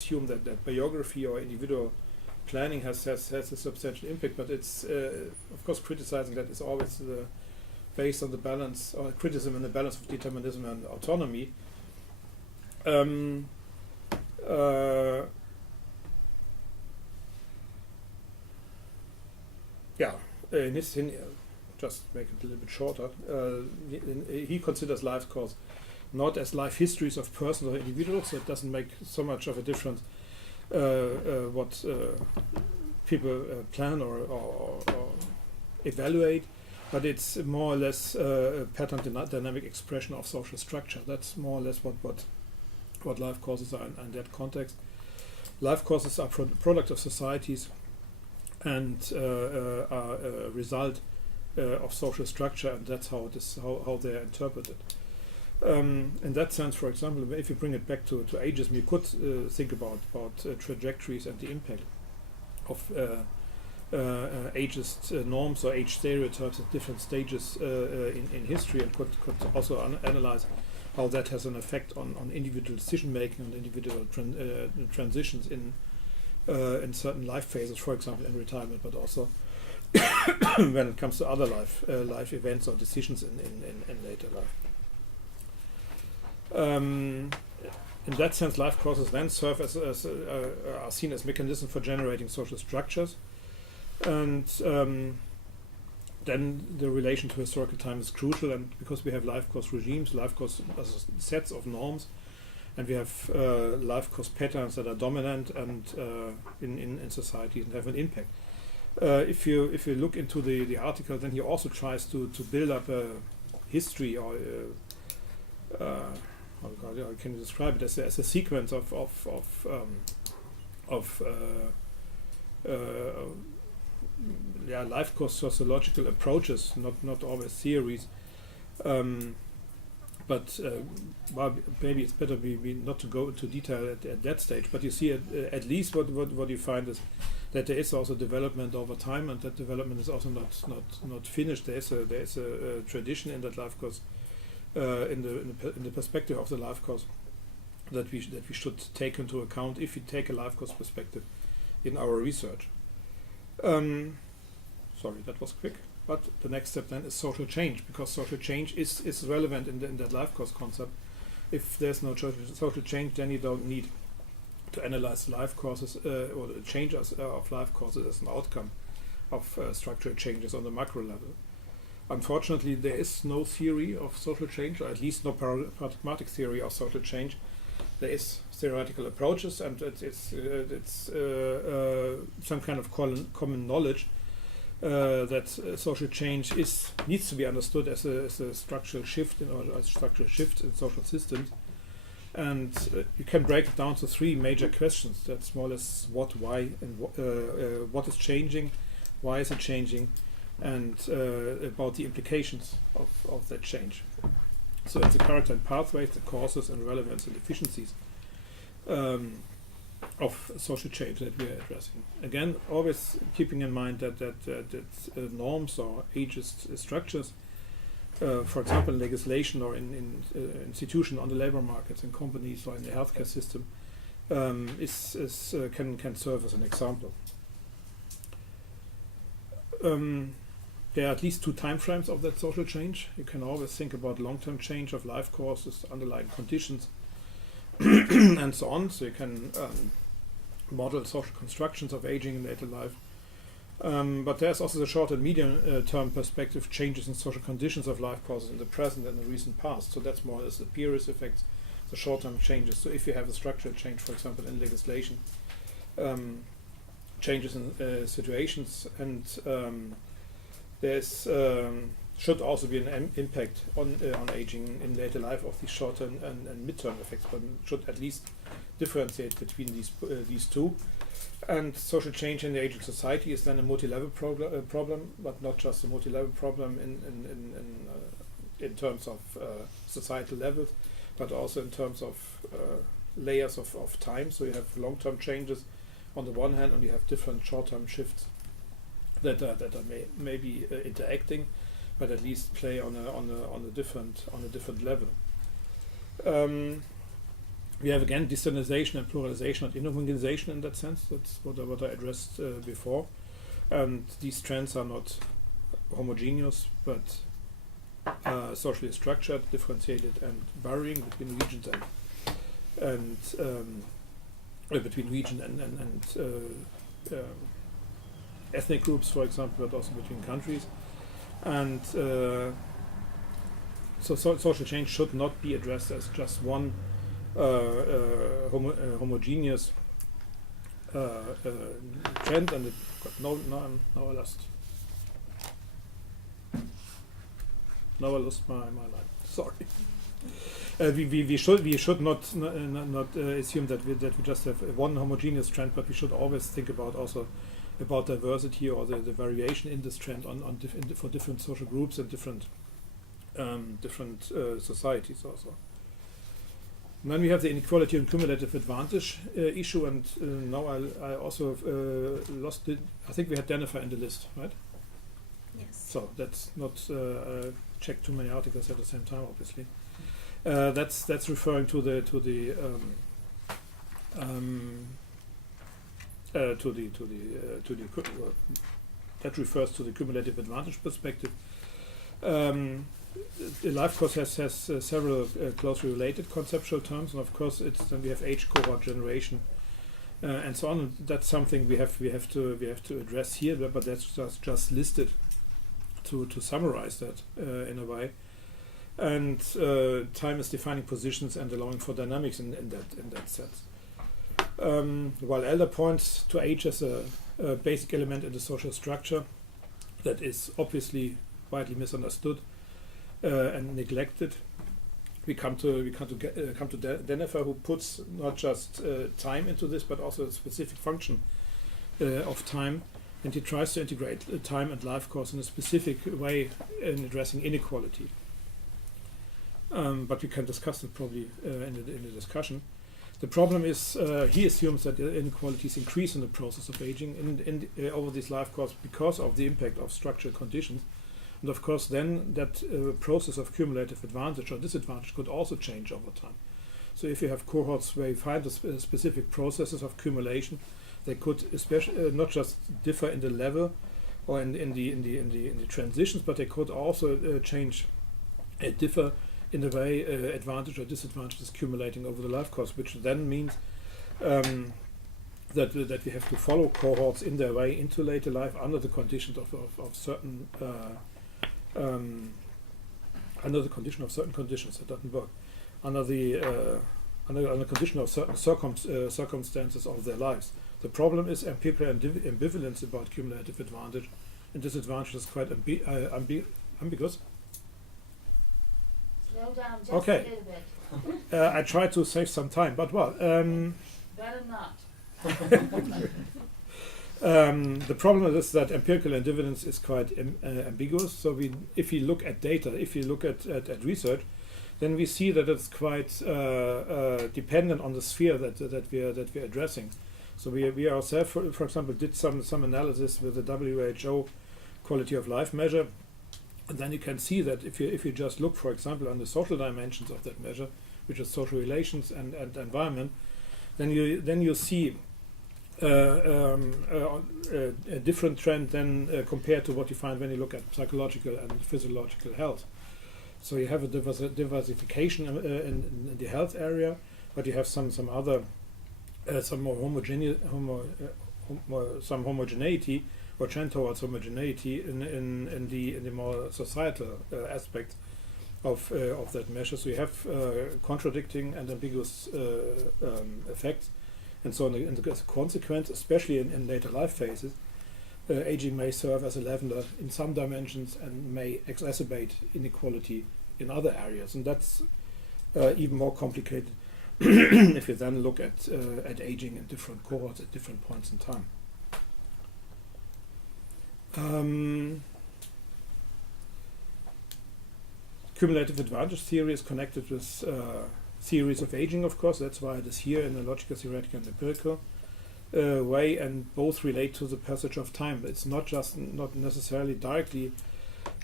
assume that biography or individual planning has a substantial impact, but it's of course criticizing that is always based on the balance, or criticism in the balance of determinism and autonomy. Just make it a little bit shorter. He considers life course not as life histories of persons or individuals, so it doesn't make so much of a difference what people plan or evaluate, but it's more or less a pattern dynamic expression of social structure. That's more or less what life courses are in that context. Life courses are product of societies and are a result of social structure, and that's how they are interpreted. In that sense, for example, if you bring it back to ageism, you could think about trajectories and the impact of ageist norms or age stereotypes at different stages in history, and could also analyze how that has an effect on individual decision making and individual transitions in certain life phases, for example in retirement, but also when it comes to other life events or decisions in later life. In that sense, life courses then serve are seen as mechanisms for generating social structures, and then the relation to historical time is crucial, and because we have life course regimes, life course sets of norms, and we have life course patterns that are dominant and in society and have an impact. If you look into the article, then he also tries to build up a history, or how can you describe it, as a sequence of life course sociological approaches, not always theories, but maybe it's better not to go into detail at that stage. But you see, at least what you find is that there is also development over time, and that development is also not finished. There is a tradition in that life course, in the perspective of the life course, that we should take into account if we take a life course perspective in our research. Sorry, that was quick. But the next step then is social change, because social change is relevant in that life course concept. If there's no social change, then you don't need to analyze life courses or the changes of life courses as an outcome of structural changes on the macro level. Unfortunately, there is no theory of social change, or at least no paradigmatic theory of social change. There is theoretical approaches, and it's some kind of common knowledge that social change needs to be understood as a structural shift in social systems, and you can break it down to three major questions. That's more or less what, why, and what is changing, why is it changing, and about the implications of that change. So it's the character and pathways, the causes and relevance and efficiencies of social change that we are addressing. Again, always keeping in mind that norms or ageist structures, for example, in legislation or in institutions on the labor markets, in companies or in the healthcare system, can serve as an example. There are at least two time frames of that social change. You can always think about long-term change of life courses, underlying conditions, and so on. So you can model social constructions of aging in later life. But there's also the short and medium term perspective, changes in social conditions of life courses in the present and the recent past. So that's more or less the Peirce effects, the short-term changes. So if you have a structural change, for example, in legislation, changes in situations, and there's should also be an impact on aging in later life of these short-term and mid-term effects, but should at least differentiate between these two. And social change in the aging society is then a multi-level problem, but not just a multi-level problem in terms of societal levels, but also in terms of layers of time. So you have long-term changes on the one hand, and you have different short-term shifts that are maybe interacting, but at least play on a different level. we have again destandardization and pluralization and inhomogenization in that sense. That's what I addressed before. And these trends are not homogeneous, but socially structured, differentiated, and varying between regions and between region and ethnic groups, for example, but also between countries. And so social change should not be addressed as just one homogeneous trend. And it got now I lost my line. Sorry. We should not assume that we just have one homogeneous trend, but we should always think about also about diversity or the variation in this trend for different social groups and different societies also. And then we have the inequality and cumulative advantage issue, and now I also lost it. I think we had Jennifer in the list, right? Yes. So that's not check too many articles at the same time, obviously. That's referring to the that refers to the cumulative advantage perspective. The life course has several closely related conceptual terms, and of course then we have age, cohort, generation, and so on. That's something we have to address here, but that's just listed to summarize that in a way. And time is defining positions and allowing for dynamics in that sense. While Elder points to age as a basic element in the social structure that is obviously widely misunderstood and neglected, we come to Jennifer, who puts not just time into this, but also a specific function of time, and he tries to integrate time and life course in a specific way in addressing inequality. But we can discuss it probably in the discussion. The problem is he assumes that inequalities increase in the process of aging over this life course because of the impact of structural conditions. And of course then that process of cumulative advantage or disadvantage could also change over time. So if you have cohorts where you find the specific processes of accumulation, they could especially not just differ in the level or in the transitions, but they could also differ in the way advantage or disadvantage is accumulating over the life course, which then means that we have to follow cohorts in their way into later life under the conditions of certain under the condition of certain conditions. That doesn't work. Under the condition of certain circumstances of their lives. The problem is empirical ambivalence about cumulative advantage, and disadvantage is quite ambiguous. Slow down just Okay. a little bit. I try to save some time, but well. Better not. The problem is that empirical ambivalence is quite ambiguous. So if you look at data, if you look at research, then we see that it's quite dependent on the sphere that we're addressing. So we ourselves, for example, did some analysis with the WHO quality of life measure. And then you can see that if you just look, for example, on the social dimensions of that measure, which is social relations and environment, then you see a different trend than compared to what you find when you look at psychological and physiological health. So you have a diversification in the health area, but you have some other some more some homogeneity or trend towards homogeneity in the more societal aspect of that measure. So you have contradicting and ambiguous effects, and so as a consequence, especially in later life phases, aging may serve as a leveler in some dimensions and may exacerbate inequality in other areas, and that's even more complicated if you then look at aging in different cohorts at different points in time. Cumulative advantage theory is connected with theories of aging, of course. That's why it is here in a logical, theoretical, and empirical way, and both relate to the passage of time. It's not necessarily directly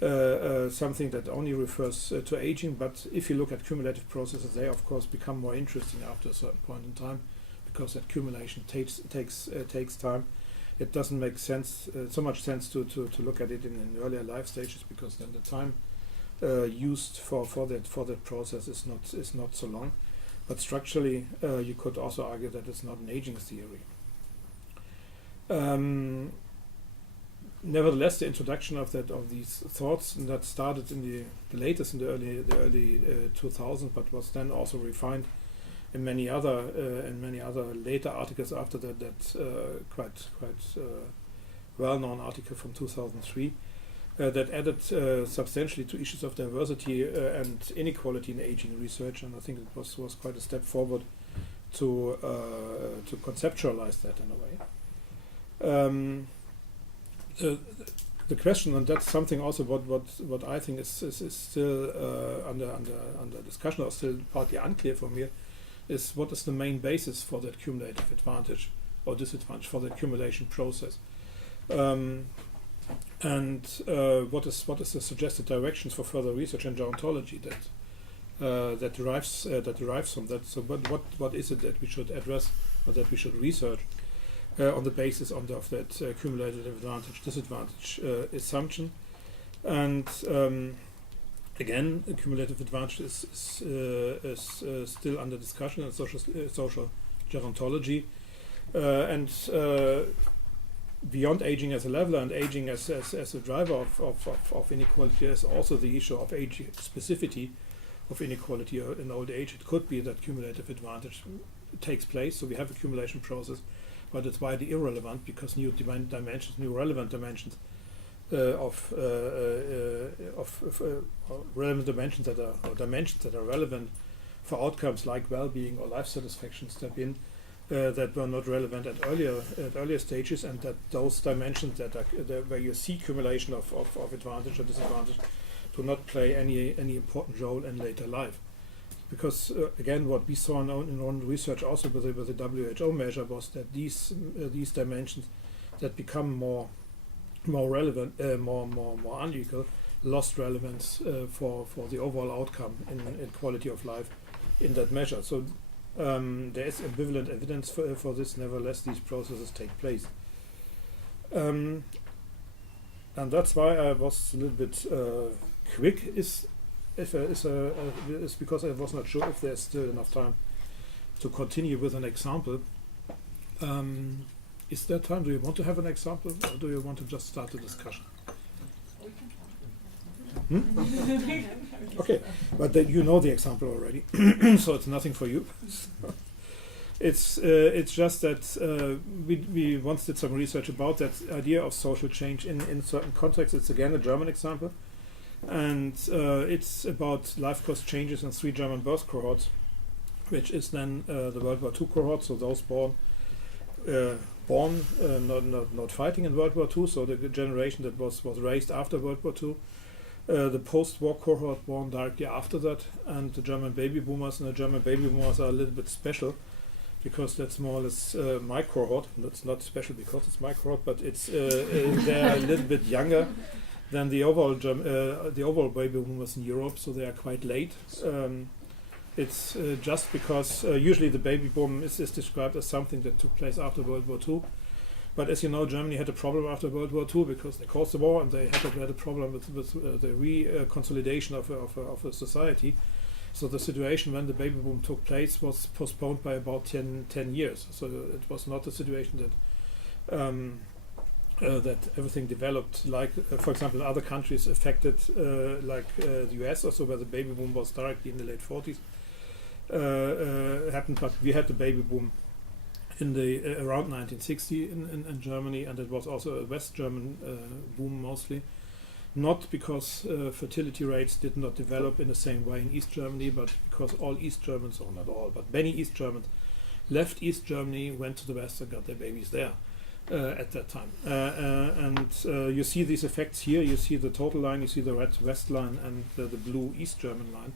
something that only refers to aging. But if you look at cumulative processes, they of course become more interesting after a certain point in time, because that accumulation takes time. It doesn't make sense, so much sense to look at it in earlier life stages, because then the time used for that process is not so long. But structurally, you could also argue that it's not an aging theory. Nevertheless, the introduction of these thoughts, and that started in the early 2000s, but was then also refined in many other later articles after that. Quite well-known article from 2003 that added substantially to issues of diversity and inequality in aging research, and I think it was quite a step forward to conceptualize that in a way. The question, and that's something also what I think is still under discussion, or still partly unclear for me, is what is the main basis for that cumulative advantage or disadvantage for the accumulation process, and what is the suggested directions for further research in gerontology that derives from that. So what is it that we should address or that we should research on the basis of that cumulative advantage disadvantage assumption? And again, cumulative advantage is still under discussion in social gerontology, and beyond aging as a leveler and aging as a driver of inequality, is also the issue of age specificity of inequality in old age. It could be that cumulative advantage takes place, so we have accumulation process, but it's widely irrelevant because new relevant dimensions of relevant dimensions that are relevant for outcomes like well-being or life satisfaction step in, that were not relevant at earlier stages, and that those dimensions where you see accumulation of advantage or disadvantage do not play any important role in later life. Because again, what we saw in our own research also with the WHO measure was that these dimensions that become more relevant, more unequal, lost relevance for the overall outcome in quality of life in that measure. So there is ambivalent evidence for this. Nevertheless, these processes take place, and that's why I was a little bit quick. Is because I was not sure if there's still enough time to continue with an example. Is there time? Do you want to have an example, or do you want to just start the discussion? Okay, but you know the example already, so it's nothing for you. It's just that we once did some research about that idea of social change in certain contexts. It's again a German example, and it's about life course changes in 3 German birth cohorts, which is then the World War II cohort, so those born not fighting in World War II, so the generation that was raised after World War II, the post-war cohort born directly after that, and the German baby boomers. And the German baby boomers are a little bit special, because that's more or less my cohort. That's not special because it's my cohort, but it's they're a little bit younger than the overall baby boomers in Europe, so they are quite late. It's just because usually the baby boom is described as something that took place after World War II. But as you know, Germany had a problem after World War II because they caused the war, and they had a problem with the reconsolidation of a society. So the situation when the baby boom took place was postponed by about 10 years. So it was not a situation that everything developed like, for example, in other countries affected, like the US also, where the baby boom was directly in the late 40s. Happened, but we had the baby boom in the around 1960 in Germany, and it was also a West German boom mostly. Not because fertility rates did not develop in the same way in East Germany, but because all East Germans, or not all, but many East Germans left East Germany, went to the West and got their babies there at that time. And you see these effects here. You see the total line, you see the red West line and the blue East German line.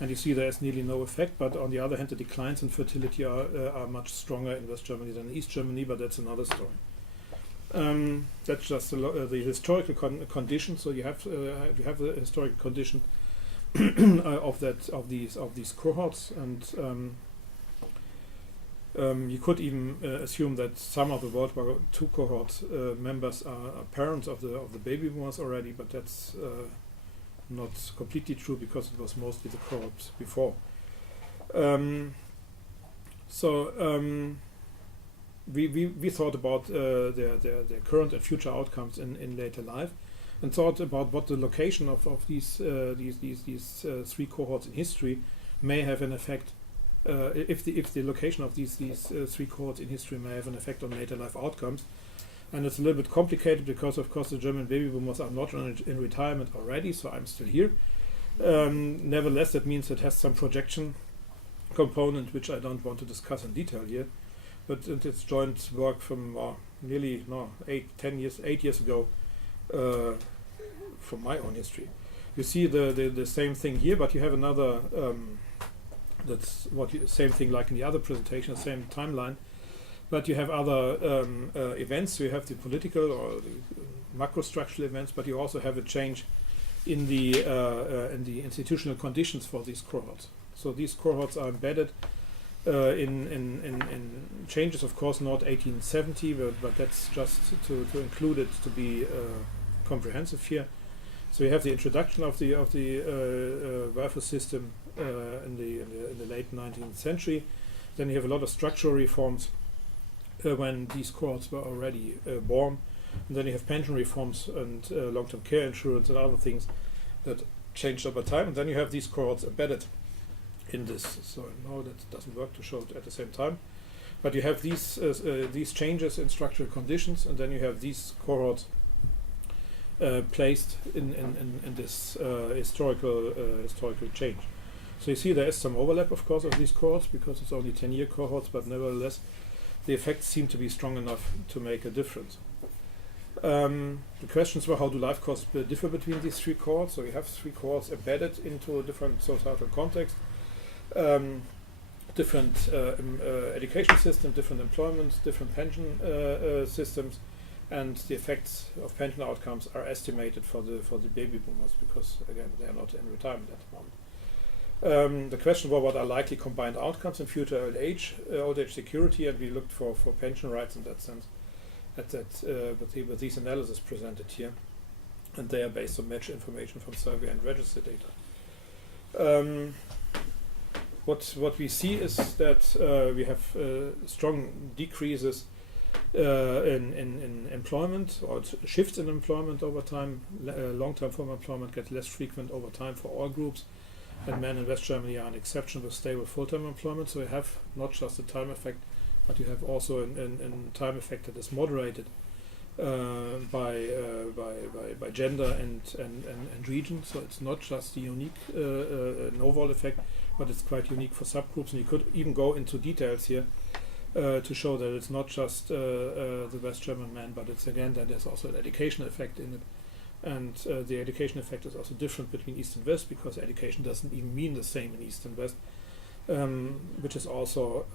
And you see there is nearly no effect, but on the other hand, the declines in fertility are much stronger in West Germany than in East Germany, but that's another story. That's just the historical condition. So you have the historical condition of these cohorts, and you could even assume that some of the World War II cohort members are parents of the baby boomers already, but that's not completely true because it was mostly the cohort before. We thought about their current and future outcomes in later life, and thought about what the location of these three cohorts in history may have an effect. If the location of these three cohorts in history may have an effect on later life outcomes. And it's a little bit complicated because, of course, the German baby boomers are not in retirement already, so I'm still here. Nevertheless, that means it has some projection component, which I don't want to discuss in detail here. But it's joint work from nearly 8 years ago from my own history. You see the same thing here, but you have another, same thing like in the other presentation, same timeline. But you have other events. So you have the political or the macro-structural events, but you also have a change in the institutional conditions for these cohorts. So these cohorts are embedded in changes, of course, not 1870, but that's just to include it to be comprehensive here. So you have the introduction of the welfare system in the late 19th century. Then you have a lot of structural reforms when these cohorts were already born. And then you have pension reforms and long-term care insurance and other things that changed over time. And then you have these cohorts embedded in this. So no, that doesn't work to show it at the same time. But you have these changes in structural conditions, and then you have these cohorts placed in this historical change. So you see there is some overlap, of course, of these cohorts because it's only 10-year cohorts, but nevertheless, the effects seem to be strong enough to make a difference. The questions were, how do life costs differ between these three cohorts? So we have three cohorts embedded into different societal contexts, different education systems, different employment, different pension systems, and the effects of pension outcomes are estimated for the baby boomers because, again, they are not in retirement at the moment. The question was, what are likely combined outcomes in future old age security, and we looked for pension rights in that sense with these analyses presented here, and they are based on matched information from survey and register data. What we see is that we have strong decreases in employment, or shifts in employment over time. Long-term form employment gets less frequent over time for all groups, and men in West Germany are an exception with stable full-time employment. So you have not just a time effect, but you have also a time effect that is moderated by gender and region. So it's not just the unique an overall effect, but it's quite unique for subgroups. And you could even go into details here to show that it's not just the West German man, but it's again that there's also an education effect in it. And the education effect is also different between East and West because education doesn't even mean the same in East and West, which is also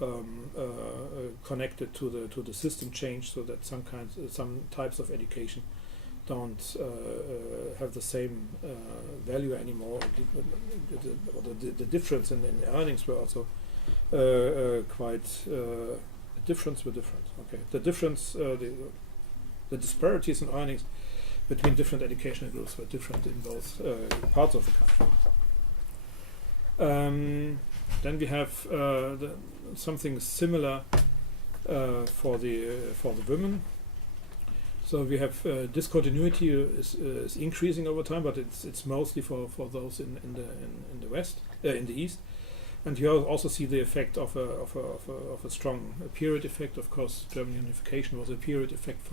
connected to the system change, so that some types of education don't have the same value anymore. The difference in earnings were also quite the difference were different. Okay, the difference, the disparities in earnings between different educational groups were different in both parts of the country. Then we have something similar for the women. So we have discontinuity is increasing over time, but it's mostly for those in the West, in the East. And you also see the effect of a strong period effect. Of course, German unification was a period effect for